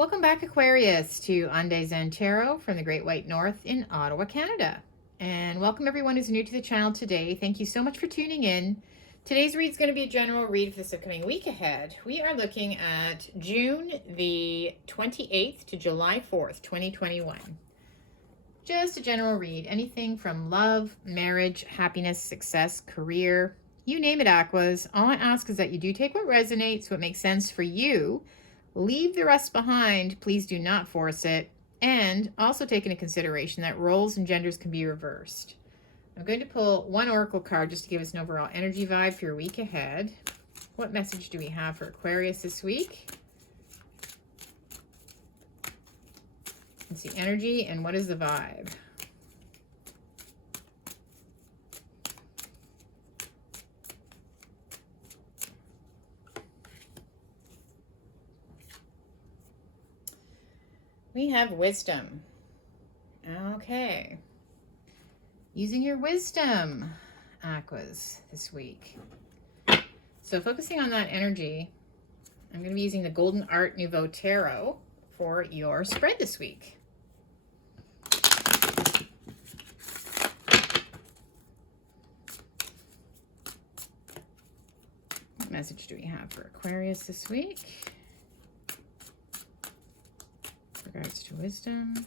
Welcome back, Aquarius, to Ande Zen Tarot from the Great White North in Ottawa, Canada. And welcome everyone who's new to the channel today. Thank you so much for tuning in. Today's read is going to be a general read for this upcoming week ahead. We are looking at June the 28th to July 4th, 2021. Just a general read. Anything from love, marriage, happiness, success, career, you name it, Aquas. All I ask is that you do take what resonates, what makes sense for you. Leave the rest behind. Please do not force it. And also take into consideration that roles and genders can be reversed. I'm going to pull one oracle card just to give us an overall energy vibe for your week ahead. What message do we have for Aquarius this week? Let's see, energy and what is the vibe? We have wisdom. Okay. Using your wisdom, Aquas, this week. So focusing on that energy, I'm going to be using the Golden Art Nouveau Tarot for your spread this week. What message do we have for Aquarius this week? Regards to wisdom.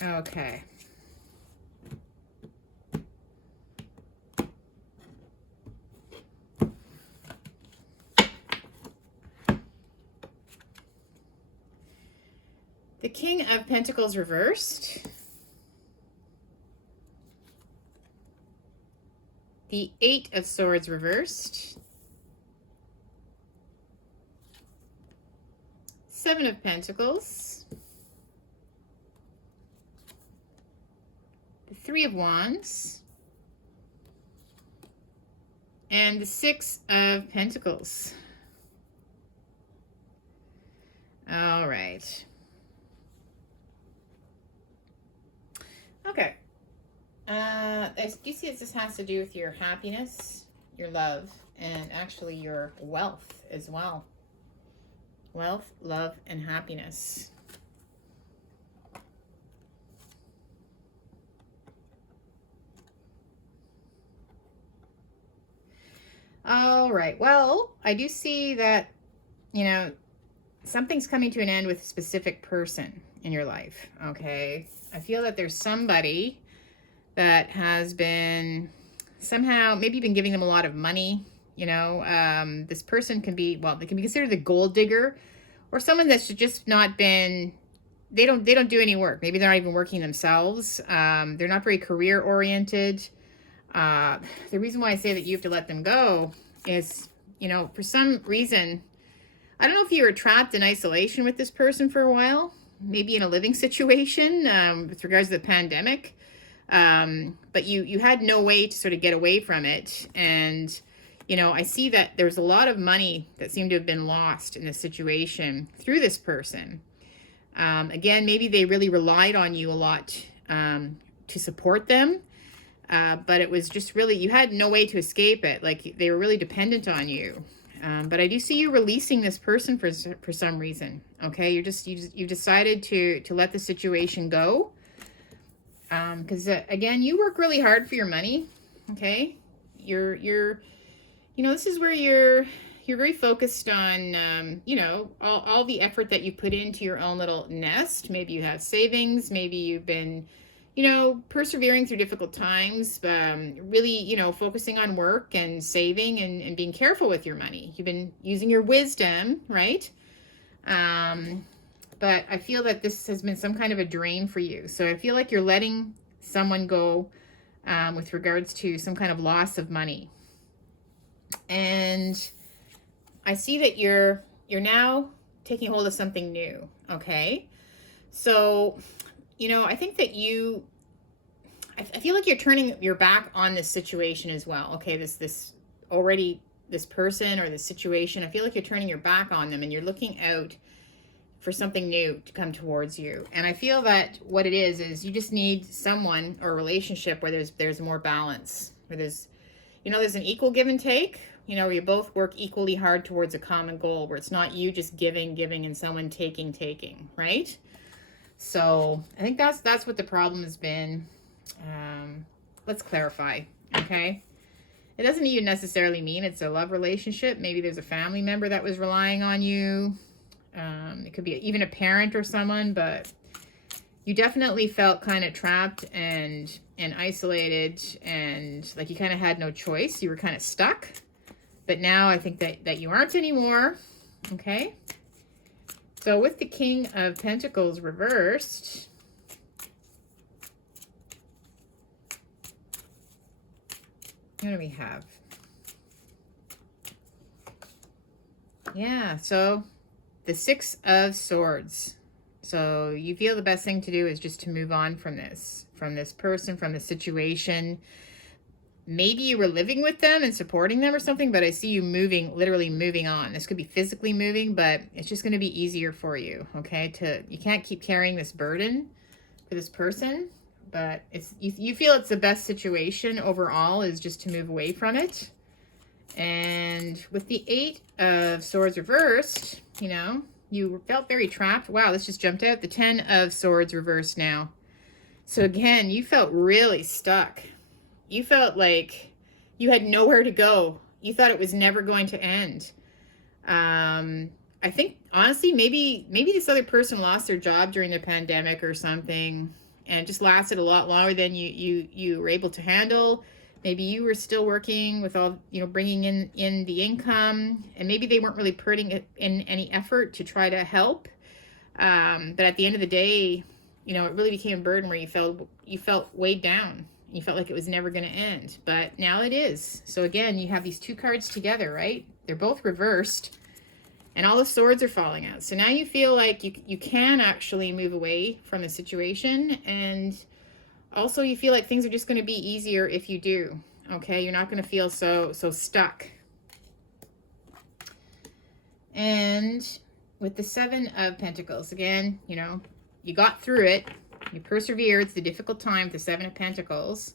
Okay. The King of Pentacles reversed. The Eight of Swords reversed. Seven of Pentacles. The Three of Wands. And the Six of Pentacles. All right. Okay. I do see that this has to do with your happiness, your love, and actually your wealth as well. Wealth, love, and happiness. All right. Well, I do see that, something's coming to an end with a specific person in your life, okay? I feel that there's somebody that has been somehow, maybe you've been giving them a lot of money, this person can be, well, they can be considered the gold digger or someone that's just not been, they don't do any work. Maybe they're not even working themselves. They're not very career oriented. The reason why I say that you have to let them go is, for some reason, I don't know if you were trapped in isolation with this person for a while, maybe in a living situation with regards to the pandemic. But you had no way to sort of get away from it. And, I see that there's a lot of money that seemed to have been lost in this situation through this person. Again, maybe they really relied on you a lot to support them. But it was just really, you had no way to escape it. Like they were really dependent on you. But I do see you releasing this person for some reason. Okay, you've decided to let the situation go. Because again, you work really hard for your money. Okay, this is where you're very focused on all the effort that you put into your own little nest. Maybe you have savings. Maybe you've been persevering through difficult times, really, focusing on work and saving and being careful with your money. You've been using your wisdom, right? But I feel that this has been some kind of a drain for you. So I feel like you're letting someone go with regards to some kind of loss of money. And I see that you're now taking hold of something new, okay? So you know, I think that I feel like you're turning your back on this situation as well. Okay, this person or this situation, I feel like you're turning your back on them and you're looking out for something new to come towards you. And I feel that what it is you just need someone or a relationship where there's more balance, where there's an equal give and take, where you both work equally hard towards a common goal, where it's not you just giving and someone taking, right? So I think that's what the problem has been. Let's clarify, okay? It doesn't even necessarily mean it's a love relationship. Maybe there's a family member that was relying on you. It could be even a parent or someone, but you definitely felt kind of trapped and isolated, and like you kind of had no choice. You were kind of stuck. But now I think that you aren't anymore, okay? So with the King of Pentacles reversed, what do we have? Yeah, so the Six of Swords. So you feel the best thing to do is just to move on from this person, from the situation. Maybe you were living with them and supporting them or something, but I see you literally moving on. This could be physically moving, but it's just going to be easier for you, okay? You can't keep carrying this burden for this person, but you feel it's the best situation overall is just to move away from it. And with the Eight of Swords reversed, you felt very trapped. Wow, this just jumped out. The Ten of Swords reversed now. So again, you felt really stuck. You felt like you had nowhere to go. You thought it was never going to end. I think, honestly, maybe this other person lost their job during the pandemic or something, and it just lasted a lot longer than you were able to handle. Maybe you were still working with all, bringing in the income, and maybe they weren't really putting in any effort to try to help. But at the end of the day, it really became a burden where you felt weighed down. You felt like it was never going to end, but now it is. So again, you have these two cards together, right? They're both reversed, and all the swords are falling out. So now you feel like you can actually move away from the situation, and also you feel like things are just going to be easier if you do, okay? You're not going to feel so stuck. And with the Seven of Pentacles, again, you got through it. You persevered. It's the difficult time with the Seven of Pentacles.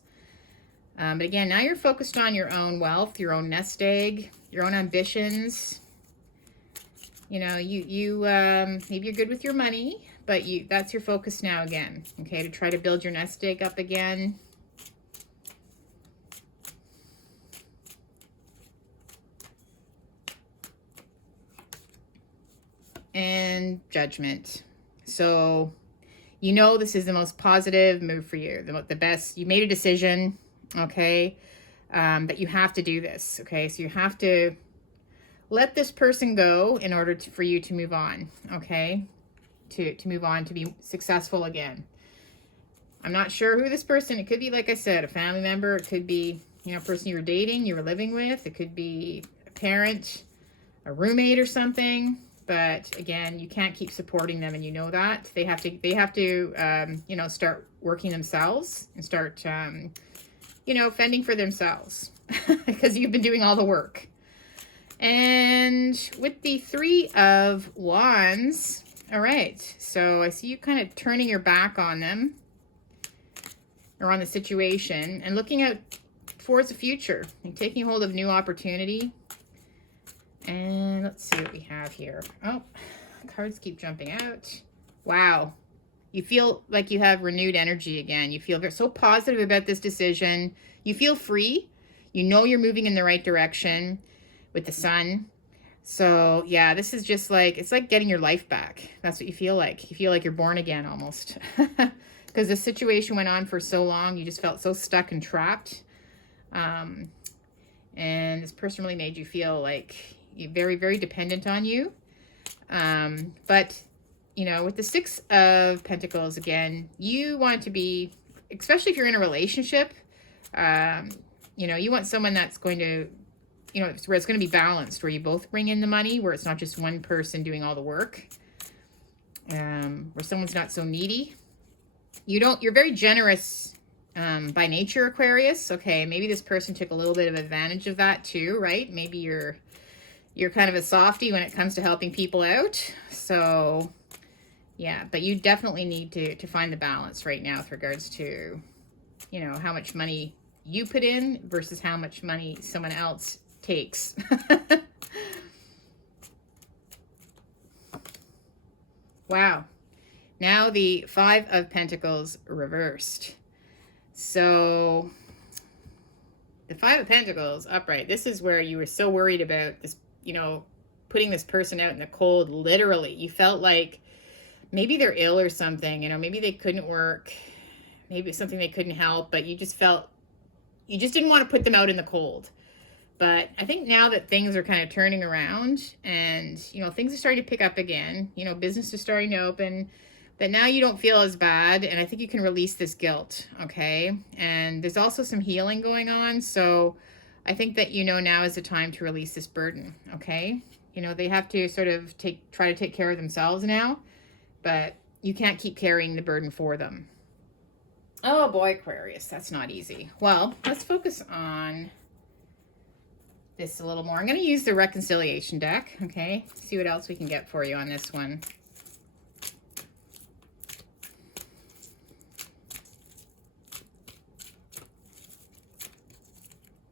But again, now you're focused on your own wealth, your own nest egg, your own ambitions. Maybe you're good with your money, but that's your focus now again, okay, to try to build your nest egg up again. And Judgment. So this is the most positive move for you, the best. You made a decision, okay, that you have to do this, okay? So you have to let this person go in order for you to move on, okay? To move on, to be successful again. I'm not sure who this person, it could be, like I said, a family member. It could be, a person you were dating, you were living with. It could be a parent, a roommate or something. But again, you can't keep supporting them, and that. They have to start working themselves and start, fending for themselves because you've been doing all the work. And with the Three of Wands, all right, so I see you kind of turning your back on them or on the situation and looking out towards the future and taking hold of new opportunity. And let's see what we have here. Oh, cards keep jumping out. Wow. You feel like you have renewed energy again. You feel so positive about this decision. You feel free. You're moving in the right direction with the Sun. So yeah, this is just like, it's like getting your life back. That's what you feel like. You feel like you're born again almost. Because the situation went on for so long. You just felt so stuck and trapped. And this person really made you feel like you're very, very dependent on you. But, with the Six of Pentacles, again, you want to be, especially if you're in a relationship, you want someone that's going to, where it's going to be balanced, where you both bring in the money, where it's not just one person doing all the work, where someone's not so needy. you're very generous by nature, Aquarius. Okay, maybe this person took a little bit of advantage of that too, right? Maybe you're kind of a softie when it comes to helping people out. So yeah, but you definitely need to find the balance right now with regards to, you know, how much money you put in versus how much money someone else takes. Wow. Now the Five of Pentacles reversed. So the Five of Pentacles upright. This is where you were so worried about this, you know, putting this person out in the cold, literally. You felt like maybe they're ill or something, you know, maybe they couldn't work, maybe it's something they couldn't help, but you just felt, you just didn't want to put them out in the cold. But I think now that things are kind of turning around and, you know, things are starting to pick up again, you know, business is starting to open, that now you don't feel as bad. And I think you can release this guilt. Okay. And there's also some healing going on. So I think that, you know, now is the time to release this burden. Okay. You know, they have to sort of try to take care of themselves now, but you can't keep carrying the burden for them. Oh boy, Aquarius, that's not easy. Well, let's focus on this a little more. I'm going to use the reconciliation deck, okay? See what else we can get for you on this one.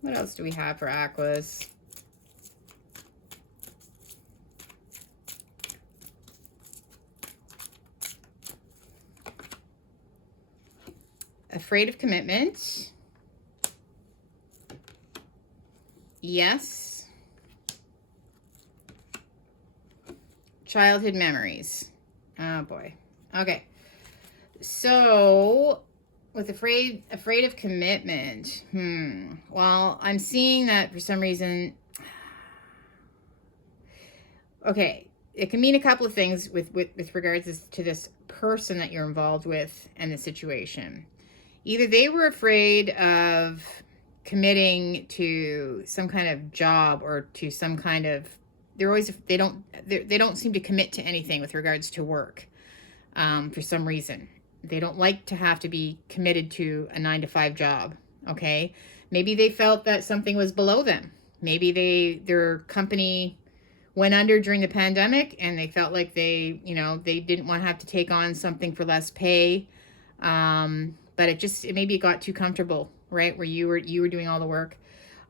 What else do we have for Aquas? Afraid of commitment. Yes. Childhood memories. Oh boy. Okay. So with afraid of commitment. Well, I'm seeing that for some reason. Okay. It can mean a couple of things with regards to this person that you're involved with and the situation. Either they were afraid of committing to some kind of job or to some kind of, they don't seem to commit to anything with regards to work for some reason. They don't like to have to be committed to a 9-to-5 job. Okay. Maybe they felt that something was below them. Maybe their company went under during the pandemic and they felt like they didn't want to have to take on something for less pay. But maybe it got too comfortable, right? Where you were doing all the work.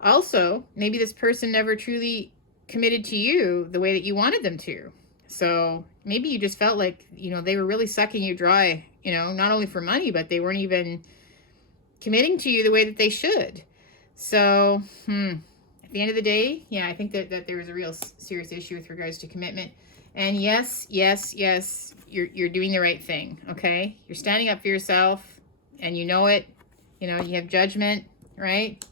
Also, maybe this person never truly committed to you the way that you wanted them to. So maybe you just felt like, you know, they were really sucking you dry, you know, not only for money, but they weren't even committing to you the way that they should. So, at the end of the day, yeah, I think that there was a real serious issue with regards to commitment. And yes, you're doing the right thing, okay? You're standing up for yourself. And you know it, you know, you have judgment, right?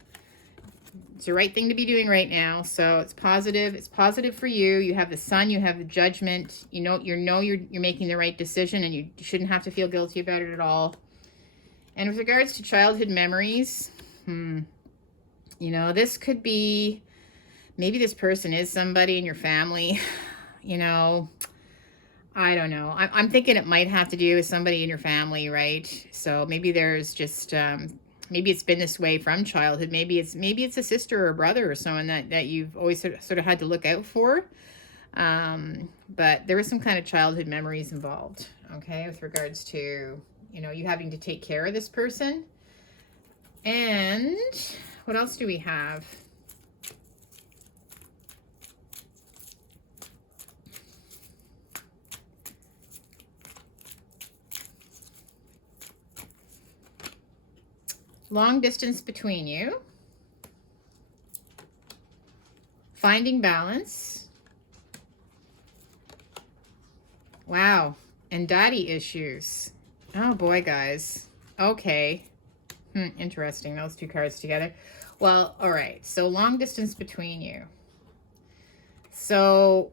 It's the right thing to be doing right now. So it's positive. It's positive for you. You have the sun, you have the judgment. You're making the right decision and you shouldn't have to feel guilty about it at all. And with regards to childhood memories, you know, this could be, maybe this person is somebody in your family, you know, I don't know. I'm thinking it might have to do with somebody in your family, right? So maybe there's just, maybe it's been this way from childhood. Maybe it's a sister or a brother or someone that you've always sort of had to look out for. But there was some kind of childhood memories involved, okay, with regards to, you know, you having to take care of this person. And what else do we have? Long distance between you. Finding balance. Wow. And daddy issues. Oh boy, guys. Okay. Interesting. Those two cards together. Well, all right. So long distance between you. So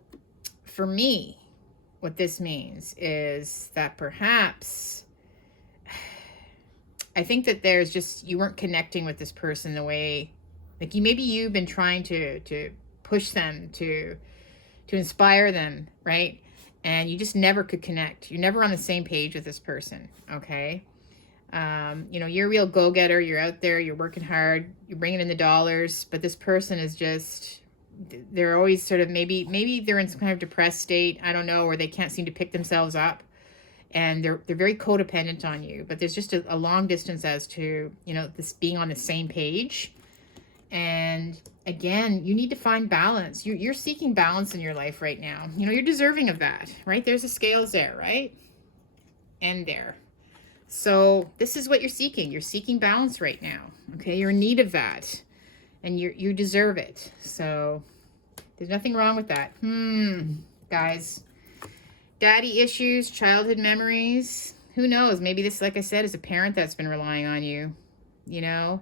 for me, what this means is that perhaps I think that there's just, you weren't connecting with this person the way, like maybe you've been trying to push them, to inspire them, right? And you just never could connect. You're never on the same page with this person, okay? You know, you're a real go-getter. You're out there, you're working hard, you're bringing in the dollars, but this person is just, they're always sort of, maybe they're in some kind of depressed state. I don't know, or they can't seem to pick themselves up. And they're very codependent on you, but there's just a long distance as to, you know, this being on the same page. And again, you need to find balance. You're seeking balance in your life right now. You know, you're deserving of that, right? There's the scales there, right? And there. So this is what you're seeking. You're seeking balance right now. Okay, you're in need of that, and you deserve it. So there's nothing wrong with that. Guys, daddy issues, childhood memories. Who knows? Maybe this, like I said, is a parent that's been relying on you. You know,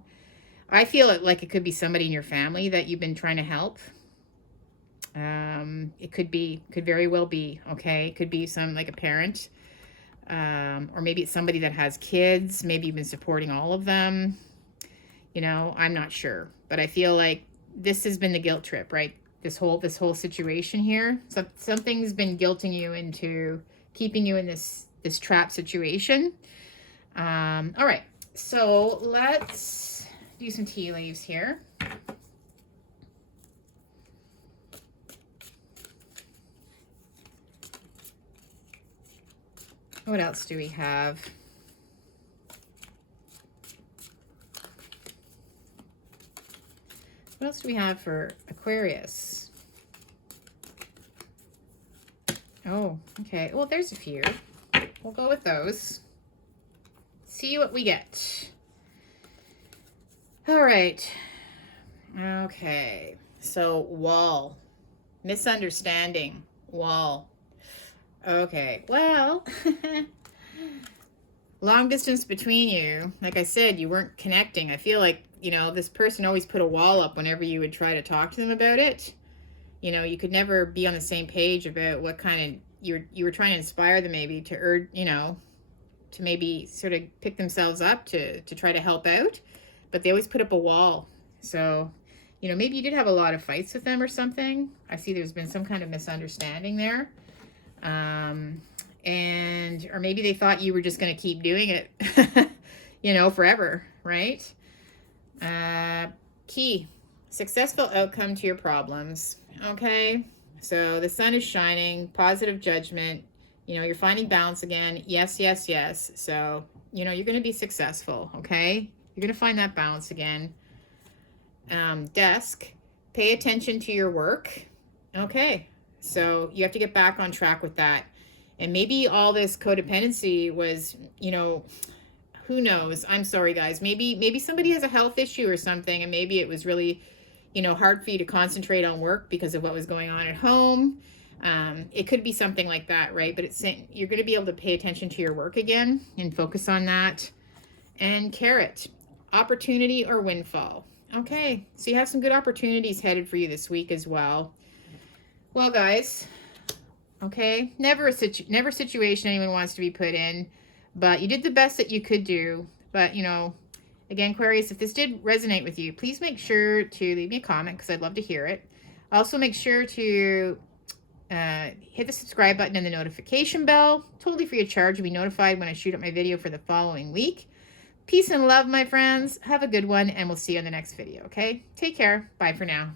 I feel like it could be somebody in your family that you've been trying to help. It could very well be. Okay, it could be like a parent. Or maybe it's somebody that has kids. Maybe you've been supporting all of them. You know, I'm not sure, but I feel like this has been the guilt trip, right? This whole situation here. So something's been guilting you into keeping you in this trap situation. All right, so let's do some tea leaves here. What else do we have? What else do we have for Aquarius? Oh, okay. Well, there's a few. We'll go with those. See what we get. All right. Okay. So, wall. Misunderstanding. Wall. Okay, well, long distance between you. Like I said, you weren't connecting. I feel like, you know, this person always put a wall up whenever you would try to talk to them about it. You know, you could never be on the same page about what kind of, you were trying to inspire them maybe to urge, you know, to maybe sort of pick themselves up to try to help out. But they always put up a wall. So, you know, maybe you did have a lot of fights with them or something. I see there's been some kind of misunderstanding there. Or maybe they thought you were just going to keep doing it, you know, forever, right? Key, successful outcome to your problems. Okay. So the sun is shining, positive judgment, you know, you're finding balance again. Yes, yes, yes. So, you know, you're going to be successful. Okay. You're going to find that balance again. Desk, pay attention to your work. Okay. So you have to get back on track with that. And maybe all this codependency was, you know, who knows? I'm sorry, guys. Maybe somebody has a health issue or something, and maybe it was really, you know, hard for you to concentrate on work because of what was going on at home. It could be something like that, right? But it's saying you're going to be able to pay attention to your work again and focus on that. And carrot, opportunity or windfall. Okay, so you have some good opportunities headed for you this week as well. Well, guys, okay, never a situation anyone wants to be put in, but you did the best that you could do. But, you know, again, Aquarius, if this did resonate with you, please make sure to leave me a comment because I'd love to hear it. Also, make sure to hit the subscribe button and the notification bell. Totally free of charge. You'll be notified when I shoot up my video for the following week. Peace and love, my friends. Have a good one, and we'll see you in the next video, okay? Take care. Bye for now.